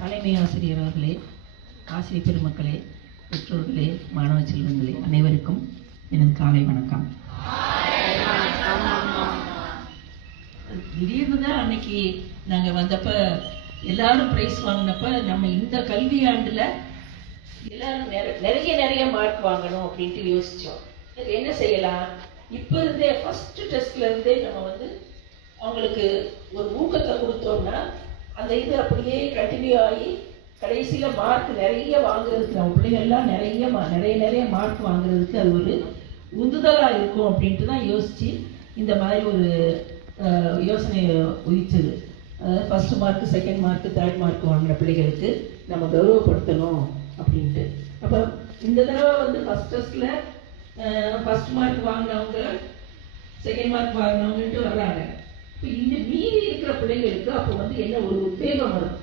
தலைமை ஆசிரியர் அவர்களே, ஆசிரியர் பெருமக்களே, பெற்றோர்களே, மாணவ செல்வங்களே, அனைவருக்கும் எனது காலை வணக்கம். திடீர்னு தான் அன்னைக்கு நாங்கள் வந்தப்ப எல்லாரும் ப்ரைஸ் வாங்கினப்ப நம்ம இந்த கல்வி ஆண்டில் எல்லாரும் நிறைய மார்க் வாங்கணும் அப்படின்ட்டு யோசித்தோம். என்ன செய்யலாம்? இப்போ இருந்தே ஃபர்ஸ்ட் டெஸ்ட்ல இருந்தே நம்ம அவங்களுக்கு ஒரு ஊக்கத்தை கொடுத்தோம்னா அந்த இது அப்படியே கண்டினியூ ஆகி கடைசியில் மார்க் நிறைய வாங்குறதுக்கு நம்ம பிள்ளைங்கள்லாம் நிறைய மார்க் வாங்குறதுக்கு அது ஒரு உந்துதலாக இருக்கும் அப்படின்ட்டு தான் யோசித்து இந்த மாதிரி ஒரு யோசனை உதிச்சது. அதாவது first mark, second mark, third mark வாங்கின பிள்ளைகளுக்கு நம்ம கௌரவப்படுத்தணும் அப்படின்ட்டு. அப்போ இந்த தடவை ஃபர்ஸ்ட் டெஸ்ட்டில் ஃபர்ஸ்ட் மார்க் வாங்கினவங்க, செகண்ட் மார்க் வாங்கினவங்கன்ட்டு வர்றாங்க. இப்போ இந்த மீறி இருக்கிற பிள்ளைங்களுக்கு அப்போ என்ன ஒரு உத்வேகம் வரும்.